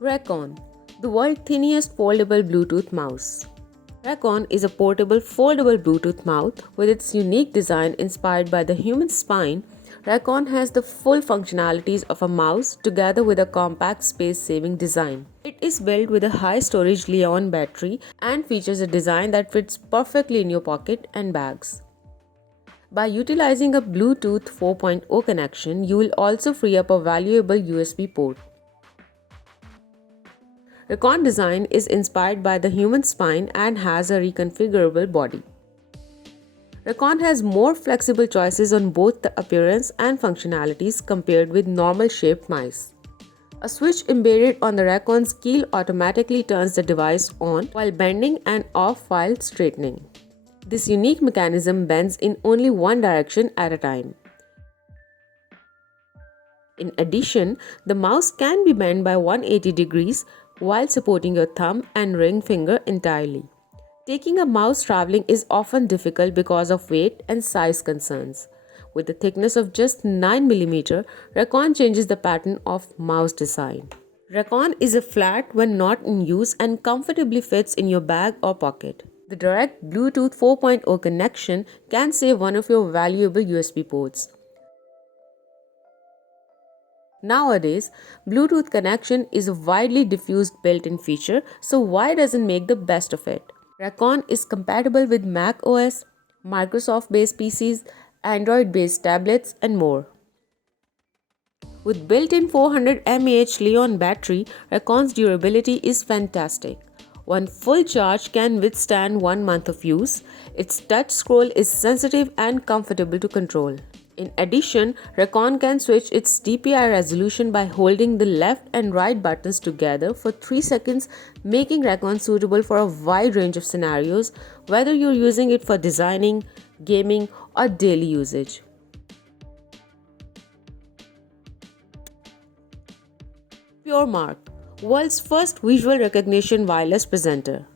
Racon, the world's tiniest foldable Bluetooth mouse. Racon is a portable foldable Bluetooth mouse with its unique design inspired by the human spine. Racon has the full functionalities of a mouse together with a compact space-saving design. It is built with a high storage Li-ion battery and features a design that fits perfectly in your pocket and bags. By utilizing a Bluetooth 4.0 connection, you will also free up a valuable USB port. Racon design is inspired by the human spine and has a reconfigurable body. Racon has more flexible choices on both the appearance and functionalities compared with normal shaped mice. A switch embedded on the Racon's keel automatically turns the device on while bending and off while straightening. This unique mechanism bends in only one direction at a time. In addition, the mouse can be bent by 180 degrees while supporting your thumb and ring finger entirely. Taking a mouse traveling is often difficult because of weight and size concerns. With a thickness of just 9 mm, Racon changes the pattern of mouse design. Racon is a flat when not in use and comfortably fits in your bag or pocket. The direct Bluetooth 4.0 connection can save one of your valuable USB ports. Nowadays, Bluetooth connection is a widely diffused built-in feature, so why doesn't make the best of it? Racon is compatible with Mac OS, Microsoft-based PCs, Android-based tablets, and more. With built-in 400 mAh Li-ion battery, Racon's durability is fantastic. One full charge can withstand 1 month of use. Its touch scroll is sensitive and comfortable to control. In addition, Racon can switch its DPI resolution by holding the left and right buttons together for 3 seconds, making Racon suitable for a wide range of scenarios, whether you're using it for designing, gaming, or daily usage. PureMark, world's first visual recognition wireless presenter.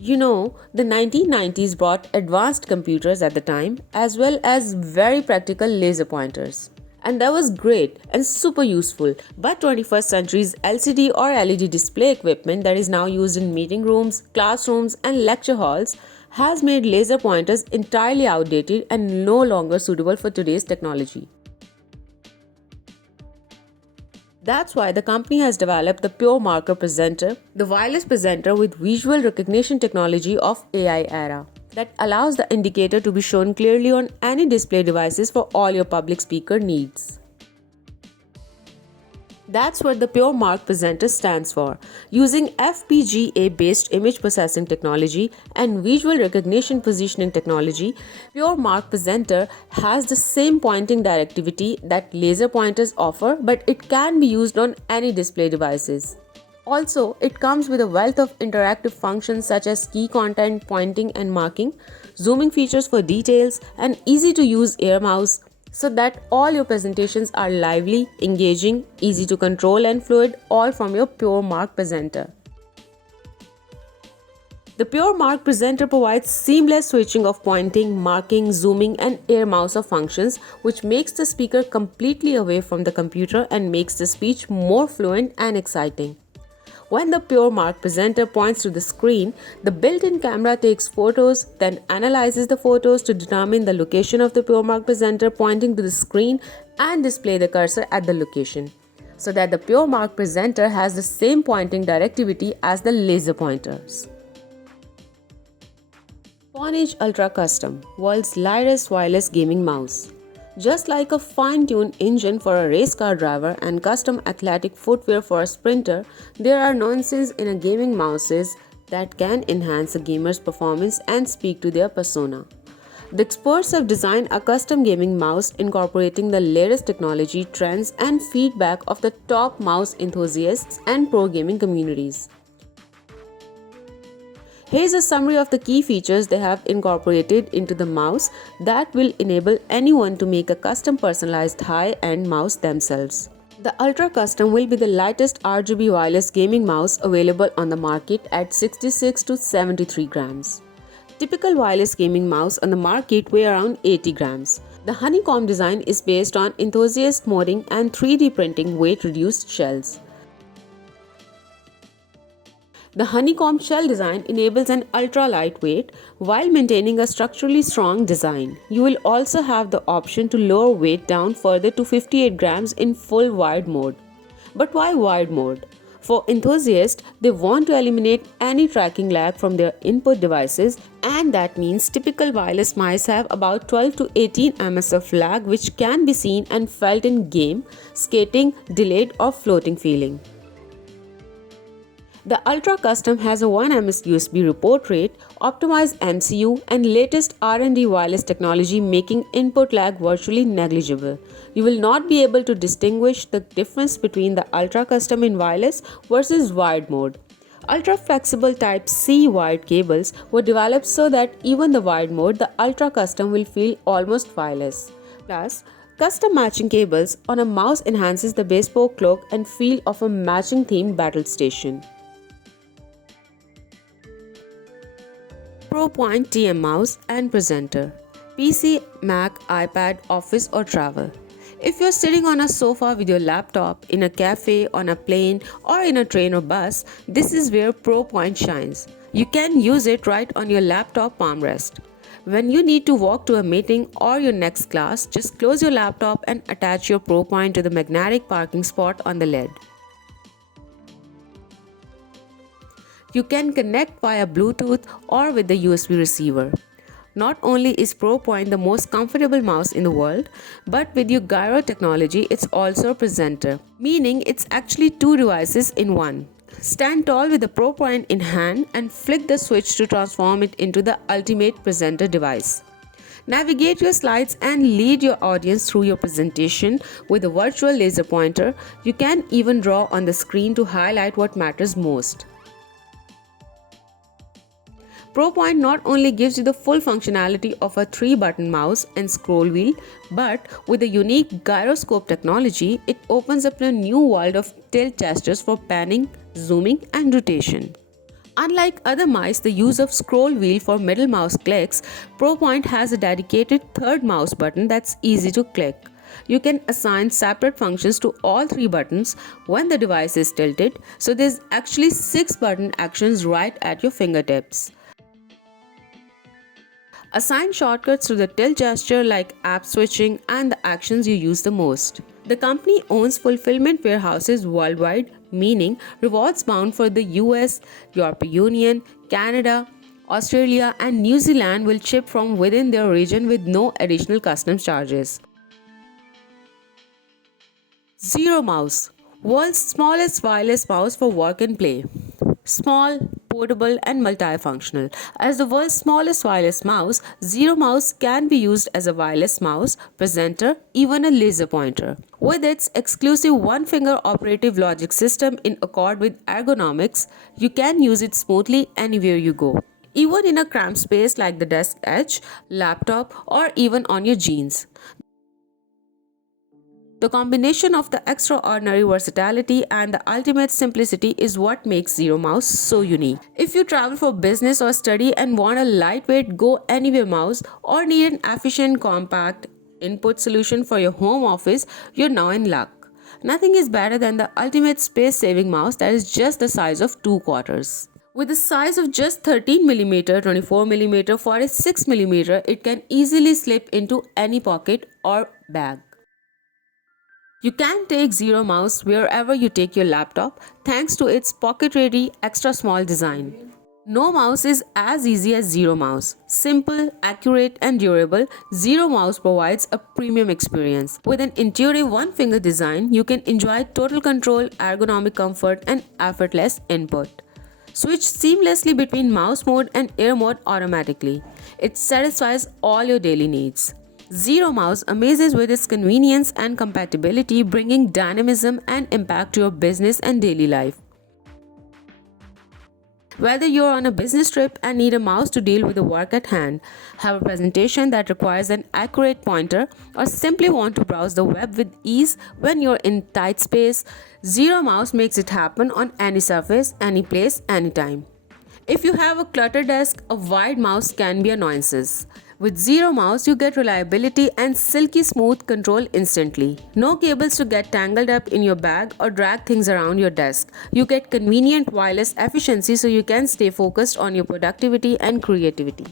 You know, the 1990s brought advanced computers at the time as well as very practical laser pointers. And that was great and super useful, but 21st century's LCD or LED display equipment that is now used in meeting rooms, classrooms, and lecture halls has made laser pointers entirely outdated and no longer suitable for today's technology. That's why the company has developed the PureMarker Presenter, the wireless presenter with visual recognition technology of AI era that allows the indicator to be shown clearly on any display devices for all your public speaker needs. That's what the PureMark Presenter stands for. Using FPGA-based image processing technology and visual recognition positioning technology, PureMark Presenter has the same pointing directivity that laser pointers offer, but it can be used on any display devices. Also, it comes with a wealth of interactive functions such as key content pointing and marking, zooming features for details, and easy-to-use air mouse, so that all your presentations are lively, engaging, easy to control and fluid, all from your PureMark Presenter. The PureMark Presenter provides seamless switching of pointing, marking, zooming and air mouse of functions, which makes the speaker completely away from the computer and makes the speech more fluent and exciting. When the PureMark Presenter points to the screen, the built-in camera takes photos, then analyzes the photos to determine the location of the PureMark Presenter pointing to the screen and display the cursor at the location, so that the PureMark Presenter has the same pointing directivity as the laser pointers. Vonage Ultra Custom, world's lightest wireless gaming mouse. Just like a fine-tuned engine for a race car driver and custom athletic footwear for a sprinter, there are nuances in a gaming mouses that can enhance a gamer's performance and speak to their persona. The experts have designed a custom gaming mouse incorporating the latest technology, trends, and feedback of the top mouse enthusiasts and pro gaming communities. Here's a summary of the key features they have incorporated into the mouse that will enable anyone to make a custom personalized high-end mouse themselves. The Ultra Custom will be the lightest RGB wireless gaming mouse available on the market at 66 to 73 grams. Typical wireless gaming mouse on the market weigh around 80 grams. The honeycomb design is based on enthusiast modding and 3D printing weight-reduced shells. The honeycomb shell design enables an ultra lightweight while maintaining a structurally strong design. You will also have the option to lower weight down further to 58 grams in full wired mode. But why wired mode? For enthusiasts, they want to eliminate any tracking lag from their input devices, and that means typical wireless mice have about 12 to 18 ms of lag, which can be seen and felt in game, skating, delayed or floating feeling. The Ultra Custom has a 1 ms USB report rate, optimized MCU, and latest R&D wireless technology making input lag virtually negligible. You will not be able to distinguish the difference between the Ultra Custom in wireless versus wired mode. Ultra flexible Type C wired cables were developed so that even the wired mode, the Ultra Custom will feel almost wireless. Plus, custom matching cables on a mouse enhances the bespoke look and feel of a matching themed battle station. ProPoint TM mouse and presenter. PC, Mac, iPad, office or travel. If you're sitting on a sofa with your laptop, in a cafe, on a plane or in a train or bus, this is where ProPoint shines. You can use it right on your laptop palm rest. When you need to walk to a meeting or your next class, just close your laptop and attach your ProPoint to the magnetic parking spot on the lid. You can connect via Bluetooth or with the USB receiver. Not only is ProPoint the most comfortable mouse in the world, but with your gyro technology, it's also a presenter, meaning it's actually two devices in one. Stand tall with the ProPoint in hand and flick the switch to transform it into the ultimate presenter device. Navigate your slides and lead your audience through your presentation with a virtual laser pointer. You can even draw on the screen to highlight what matters most. ProPoint not only gives you the full functionality of a 3-button mouse and scroll wheel, but with the unique gyroscope technology, it opens up a new world of tilt gestures for panning, zooming, and rotation. Unlike other mice, the use of scroll wheel for middle mouse clicks, ProPoint has a dedicated third mouse button that's easy to click. You can assign separate functions to all 3 buttons when the device is tilted, so there's actually 6 button actions right at your fingertips. Assign shortcuts to the tilt gesture like app switching and the actions you use the most. The company owns fulfillment warehouses worldwide, meaning rewards bound for the US, European Union, Canada, Australia and New Zealand will ship from within their region with no additional customs charges. Zero Mouse, world's smallest wireless mouse for work and play. Small, portable and multifunctional. As the world's smallest wireless mouse, Zero Mouse can be used as a wireless mouse, presenter, even a laser pointer. With its exclusive one-finger operative logic system in accord with ergonomics, you can use it smoothly anywhere you go, even in a cramped space like the desk edge, laptop or even on your jeans. The combination of the extraordinary versatility and the ultimate simplicity is what makes Zero Mouse so unique. If you travel for business or study and want a lightweight go-anywhere mouse or need an efficient, compact input solution for your home office, you're now in luck. Nothing is better than the ultimate space-saving mouse that is just the size of 2 quarters. With a size of just 13mm, 24mm, 46mm, it can easily slip into any pocket or bag. You can take Zero Mouse wherever you take your laptop thanks to its pocket-ready extra small design. No mouse is as easy as Zero Mouse. Simple, accurate and durable, Zero Mouse provides a premium experience. With an intuitive one-finger design, you can enjoy total control, ergonomic comfort and effortless input. Switch seamlessly between mouse mode and air mode automatically. It satisfies all your daily needs. Zero Mouse amazes with its convenience and compatibility, bringing dynamism and impact to your business and daily life. Whether you're on a business trip and need a mouse to deal with the work at hand, have a presentation that requires an accurate pointer, or simply want to browse the web with ease when you're in tight space, Zero Mouse makes it happen on any surface, any place, anytime. If you have a cluttered desk, a wide mouse can be annoyances. With Zero Mouse, you get reliability and silky smooth control instantly. No cables to get tangled up in your bag or drag things around your desk. You get convenient wireless efficiency so you can stay focused on your productivity and creativity.